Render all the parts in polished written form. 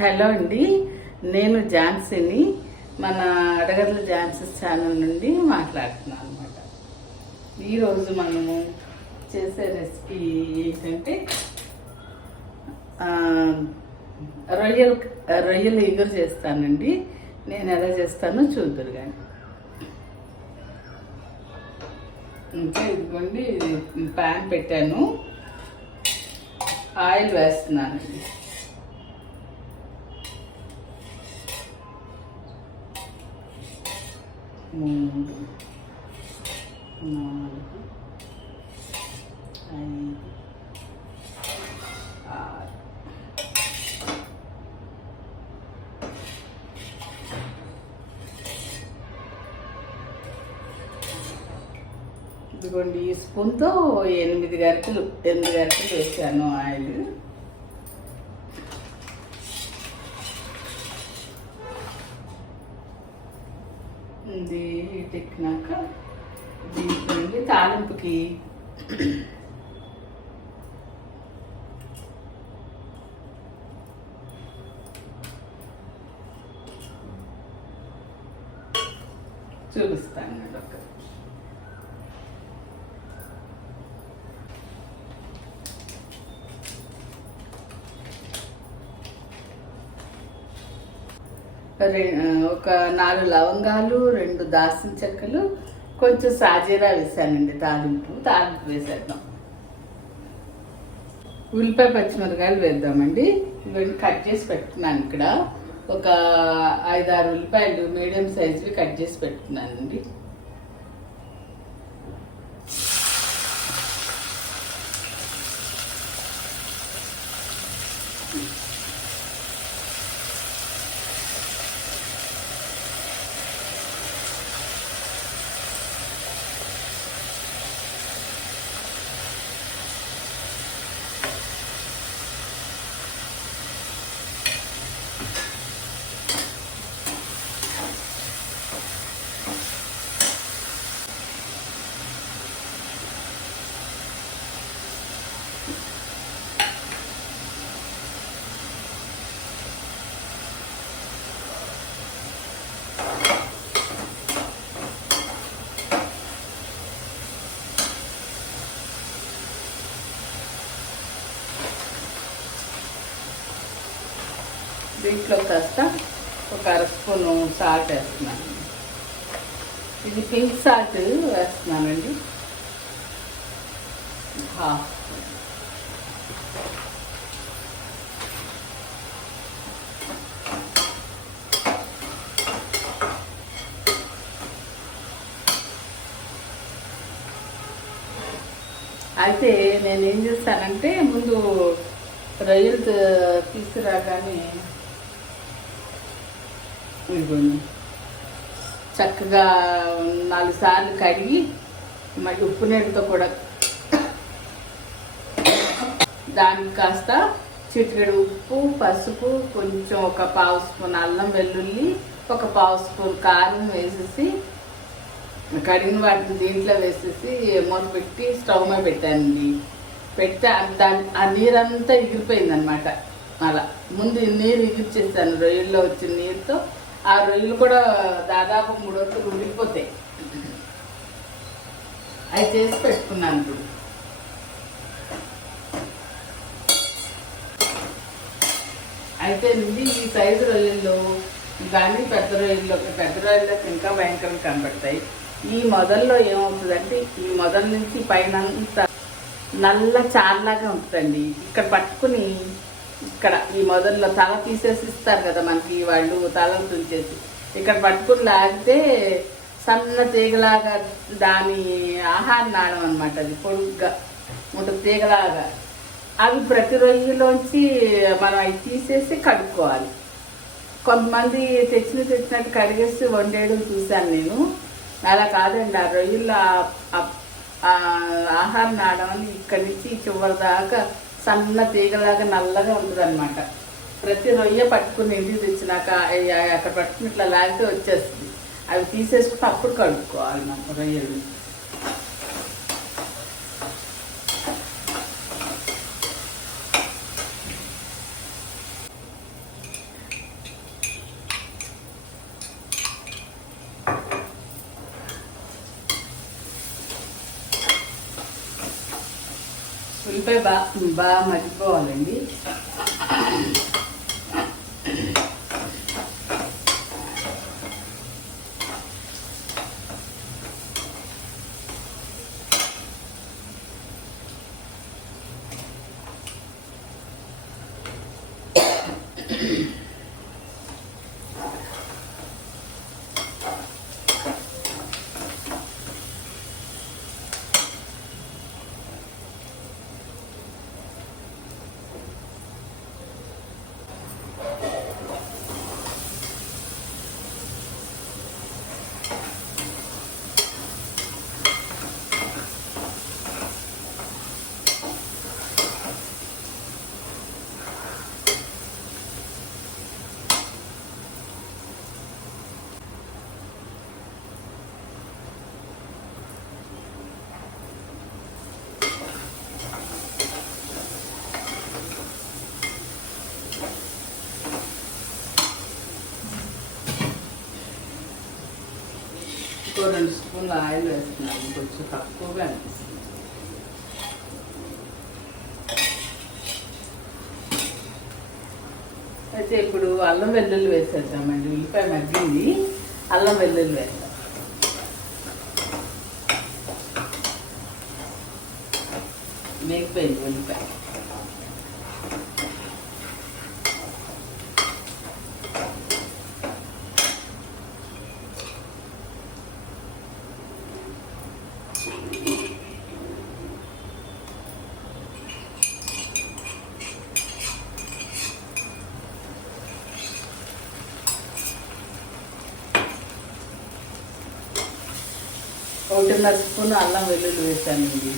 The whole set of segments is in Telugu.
హలో అండి, నేను ఝాన్సీని మన అడగర్ల ఝాన్సీ ఛానల్ నుండి మాట్లాడుతున్నాను అనమాట. ఈరోజు మనము చేసే రెసిపీ ఏంటంటే రొయ్యలు ఎగురు చేస్తానండి. నేను ఎలా చేస్తానో చూద్దురు కానీ. ఇంకా ఇదిగోండి, ప్యాన్ పెట్టాను, ఆయిల్ వేస్తున్నానండి. 3, 4, 5, 6. ఇదిగోండి, ఈ స్పూన్తో 8 గరిటెలు వేసాను ఆయిల్. ఇది ఎక్కినాక దీంట్లో తాలింపుకి చూపిస్తాను ఒక ఒక 4 లవంగాలు, 2 దాల్చిన చెక్కలు, కొంచెం సాజీరా వేసానండి. తాలింపు వేసేద్దాం. ఉల్లిపాయ పచ్చిమిరకాయలు వేద్దామండి. ఇవన్నీ కట్ చేసి పెట్టుకున్నాను. ఇక్కడ ఒక 5-6 ఉల్లిపాయలు మీడియం సైజువి కట్ చేసి పెట్టుకున్నానండి. దీంట్లో కాస్త ఒక 1 స్పూను సాల్ట్ వేస్తున్నాను. ఇది పింక్ సాల్ట్ వేస్తున్నానండి. అయితే నేను ఏం చేస్తానంటే, ముందు రొయ్యలు తీసుకురాగానే ఇదిగోండి చక్కగా 4 సార్లు కడిగి, మరి ఉప్పు నీళ్ళతో కూడా దానికి కాస్త చిటికెడు ఉప్పు, పసుపు, కొంచెం ఒక 1/2 స్పూన్ అల్లం వెల్లుల్లి, ఒక 1/2 స్పూన్ కారం వేసేసి కడిగిన వాటిని దీంట్లో వేసేసి మూత పెట్టి స్టవ్ మీద పెట్టానండి. పెడితే ఆ నీరంతా ఎగిరిపోయింది అనమాట. అలా ముందు నీరు ఎగిరిచేస్తాను. రొయ్యల్లో వచ్చిన నీరుతో ఆ రొయ్యలు కూడా దాదాపు 3 వరకు ఉడికిపోతాయి. అవి చేసి పెట్టుకున్నాను. ఇప్పుడు అయితే ఈ సైజు రొయ్యల్లో కానీ పెద్ద రొయ్యల్లోకి ఇంకా భయంకరంగా కనబడతాయి. ఈ మొదల్లో ఏమవుతుందంటే, ఈ మొదల నుంచి పైన నల్ల చార్లాగా ఉంటుందండి. ఇక్కడ పట్టుకుని ఇక్కడ ఈ మొదల్లో తల తీసేసి ఇస్తారు కదా మనకి వాళ్ళు, తలను తుంచేసి ఇక్కడ పట్టుకుని లాగితే సన్న తీగలాగా దాని ఆహార నాళం అనమాట. అది పొడుగ్గా ఉంటుంది తీగలాగా. అవి ప్రతి రొయ్యలోంచి మనం అవి తీసేసి కడుక్కోవాలి. కొంతమంది తెచ్చినట్టు కడిగేసి వండేయడం చూశాను నేను. అలా కాదండి, ఆ రొయ్యల్లో ఆహార నాళం అని ఇక్కడి నుంచి చివరి దాకా సన్న తీగలాగా నల్లగా ఉంటుంది అనమాట. ప్రతి రొయ్య పట్టుకుని ఇంటికి తెచ్చినాక అక్కడ పట్టుకుని ఇట్లా లాగితే వచ్చేస్తుంది. అవి తీసేసుకుని అప్పుడు కడుక్కోవాలి మనం రొయ్యలు. ఉల్లిపాయ బాగా మగ్గిపోవాలండి. ఇంకో 2 స్పూన్ల ఆయిల్ వేస్తున్నాను, కొంచెం తక్కువగా అనిపిస్తుంది. అయితే ఇప్పుడు అల్లం వెల్లుల్లి వేసేద్దామండి. ఉల్లిపాయ మగ్గింది, అల్లం వెల్లుల్లి వేద్దాం. వేగిపోయింది ఉల్లిపాయ. ఒకటిన్నర స్పూన్ అల్లం వెల్లుల్లి వేసానండి.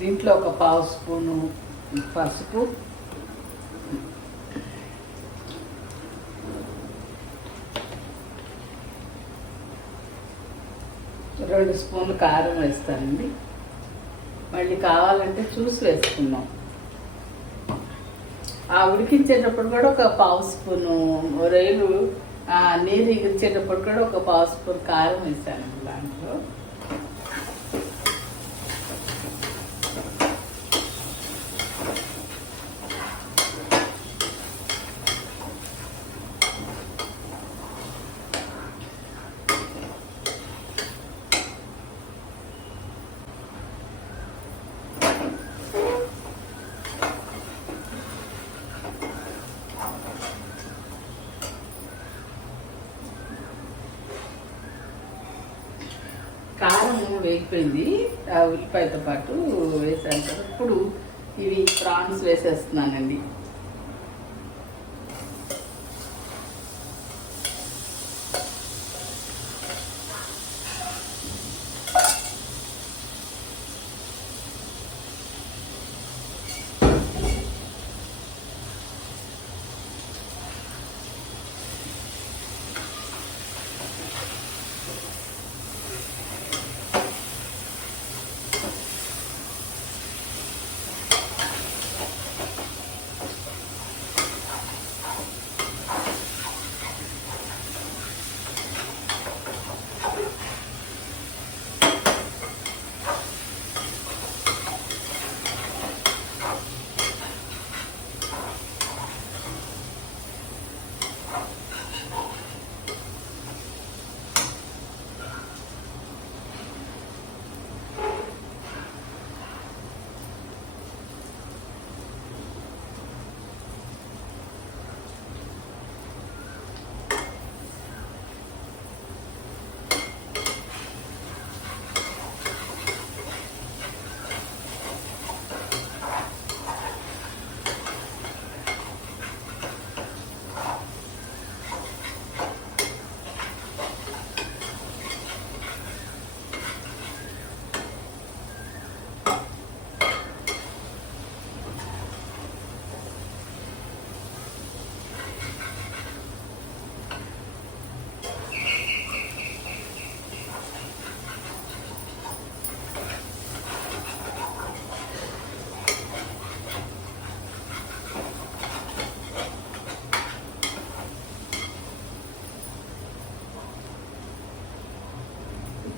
దీంట్లో ఒక 1/2 స్పూను పసుపు, 2 స్పూన్లు కారం వేస్తానండి. మళ్ళీ కావాలంటే చూసి వేసుకున్నాం. ఆ ఉడికించేటప్పుడు కూడా ఒక 1/2 స్పూను రొయ్యలు నీరు ఎగిరిచేటప్పుడు కూడా ఒక 1/2 స్పూన్ కారం వేసాను దాంట్లో. కారం వేగిపోయింది, ఆ ఉల్లిపాయతో పాటు వేసాను కదా. ఇప్పుడు ఇవి ప్రాన్స్ వేసేస్తున్నానండి.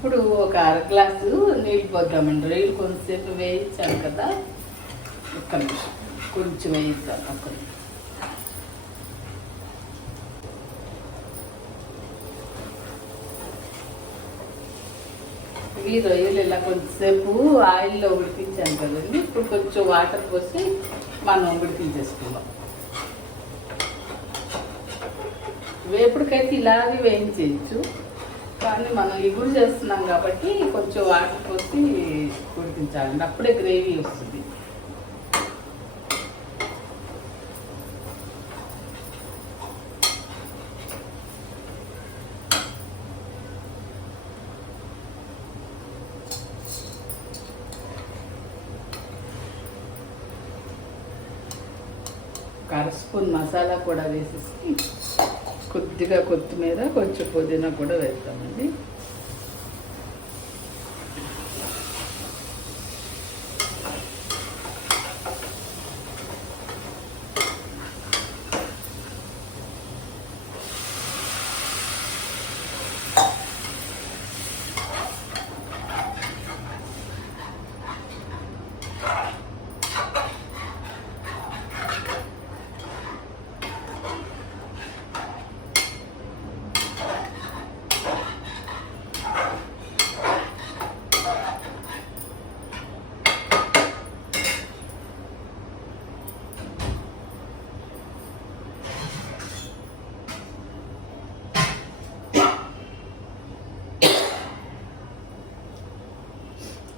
ఇప్పుడు ఒక అర గ్లాసు నీళ్ళు పోద్దామండి. రొయ్యలు కొంచెంసేపు వేయించాను కదా, ఒక్క నిమిషం కొంచెం వేయిద్దాం. ఒక్క నిమిషం. ఇవి రొయ్యలు ఇలా కొంచెంసేపు ఆయిల్లో ఉడికించాను కదండి. ఇప్పుడు కొంచెం వాటర్ పోసి మనం ఉడికించేసుకుందాం. వేపుడికైతే ఇలాగే వేయించవచ్చు, కానీ మనం ఇగురు చేస్తున్నాం కాబట్టి కొంచెం వాటర్ పోసి ఉడికించాలండి, అప్పుడే గ్రేవీ వస్తుంది. అర స్పూన్ మసాలా కూడా వేసేసి కొద్దిగా కొత్తిమీర, కొంచెం పుదీనా కూడా వేస్తామండి.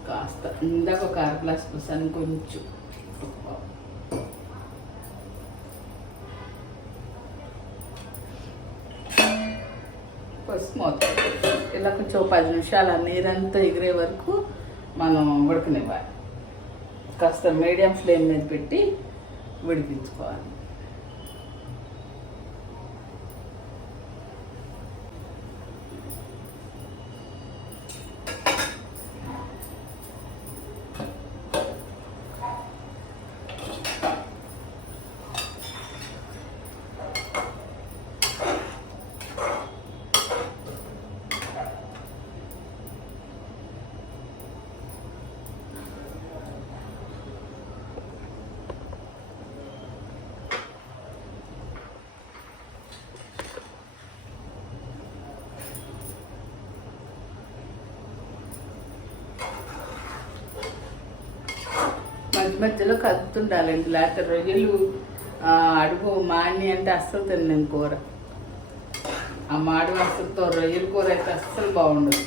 కాస్త ఇందాక ఒక అర గ్లాస్ పోసాను, కొంచెం పసుపు మూత ఇలా కొంచెం 10 నిమిషాలు నీరంతా ఎగిరే వరకు మనం ఉడకనివ్వాలి. కాస్త మీడియం ఫ్లేమ్ మీద పెట్టి ఉడికించుకోవాలి. మధ్య మధ్యలో కదుపుతుండాలండి, లేకపోతే రొయ్యలు అడుగు మాని అంటే అస్సలు తిన్నాను కూర. ఆ మాడి వాసనతో రొయ్యల కూర అయితే అస్సలు బాగుండదు.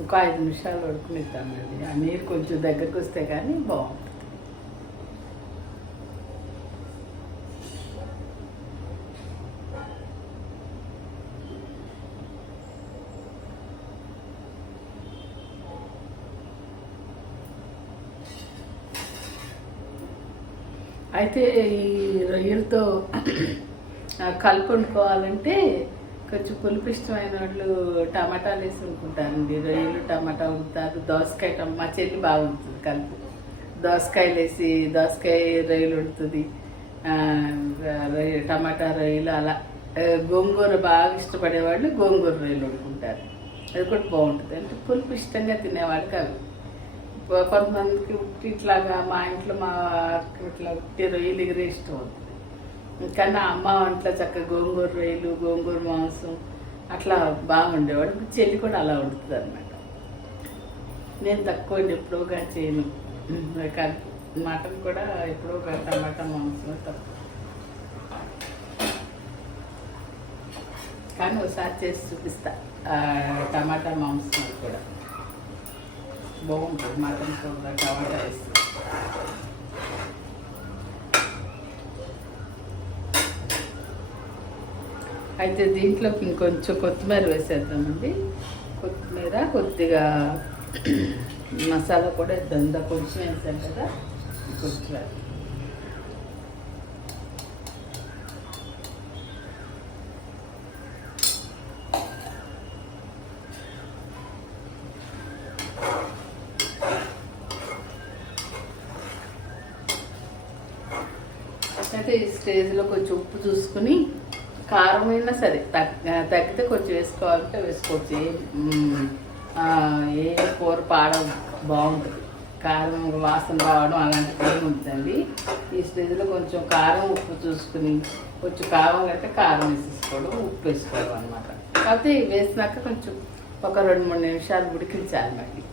ఇంకో 5 నిమిషాలు ఉడుకునిద్దామండి. ఆ నీరు కొంచెం దగ్గరకు వస్తే కానీ బాగుంటుంది. అయితే ఈ రొయ్యలతో కలిపి వండుకోవాలంటే కొంచెం పులుపు ఇష్టమైన వాళ్ళు టమాటాలు వేసి వండుకుంటారండి. రొయ్యలు టమాటా వండుతారు, దోసకాయ మా చెల్లి బాగుంటుంది కలిపి. దోసకాయలు వేసి దోసకాయ రొయ్యలు వండుతుంది, టమాటా రొయ్యలు అలా. గోంగూర బాగా ఇష్టపడేవాళ్ళు గోంగూర రొయ్యలు వండుకుంటారు, అది కూడా బాగుంటుంది. అంటే పులుపు ఇష్టంగా తినేవాళ్ళకి అవి. కొంతమందికి ఉట్టి ఇట్లాగా మా ఇంట్లో మా ఇట్లా ఉట్టి రొయ్యలు ఎగిరే ఇష్టం అవుతుంది. కానీ అమ్మ వంటలో చక్కగా గోంగూర రొయ్యలు, గోంగూర మాంసం అట్లా బాగుండేవాడు. చెల్లి కూడా అలా వండుతుంది అనమాట. నేను తక్కువ ఎప్పుడోగా చేయను, కానీ మటన్ కూడా ఎప్పుడోగా టమాటా మాంసం తక్కువ. కానీ ఒకసారి చేసి చూపిస్తా టమాటా మాంసం కూడా బాగుంటుంది. మటన్ కూడా టమాటా వేసి అయితే దీంట్లోకి ఇంకొంచెం కొత్తిమీర వేసేద్దామండి. కొత్తిమీర, కొద్దిగా మసాలా కూడా దందా కొంచెం వేసాం కదా, కొంచెం అయితే ఈ స్టేజ్లో కొంచెం ఉప్పు చూసుకుని, కారమైనా సరే తగ్గితే కొంచెం వేసుకోవాలంటే వేసుకోవచ్చు. ఏ కూర బాగుంటుంది, కారం వాసన రావడం అలాంటిది ఏమి ఉంటుందండి. ఈ స్టేజ్లో కొంచెం కారం ఉప్పు చూసుకుని, కొంచెం కారం కంటే కారం వేసేసుకోవడం, ఉప్పు వేసుకోవడం అనమాట. కాకపోతే వేసినాక కొంచెం ఒక 2-3 నిమిషాలు ఉడికించాలి మళ్ళీ.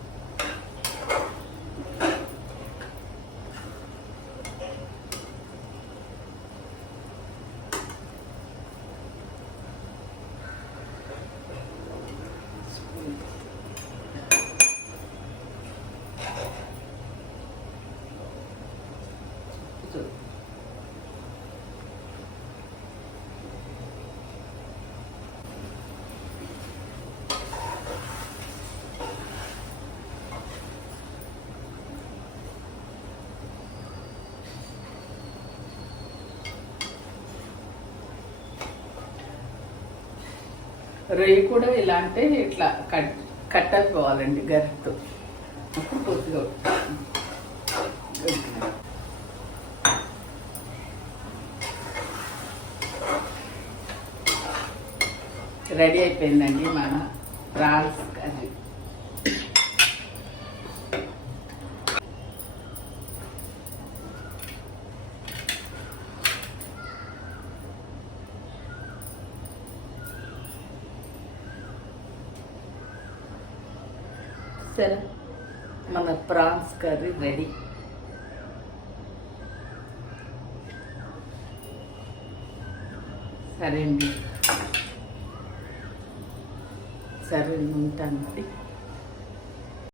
రొయ్య కూడా ఇలా అంటే ఇట్లా కట్టకపోవాలండి గరిటతో, అప్పుడు కొద్దిగా రెడీ అయిపోయిందండి మన ప్రాన్స్ కర్రీ. సరే, మన ప్రాన్స్ కర్రీ రెడీ. సరే అండి, సరే ఉంటానండి.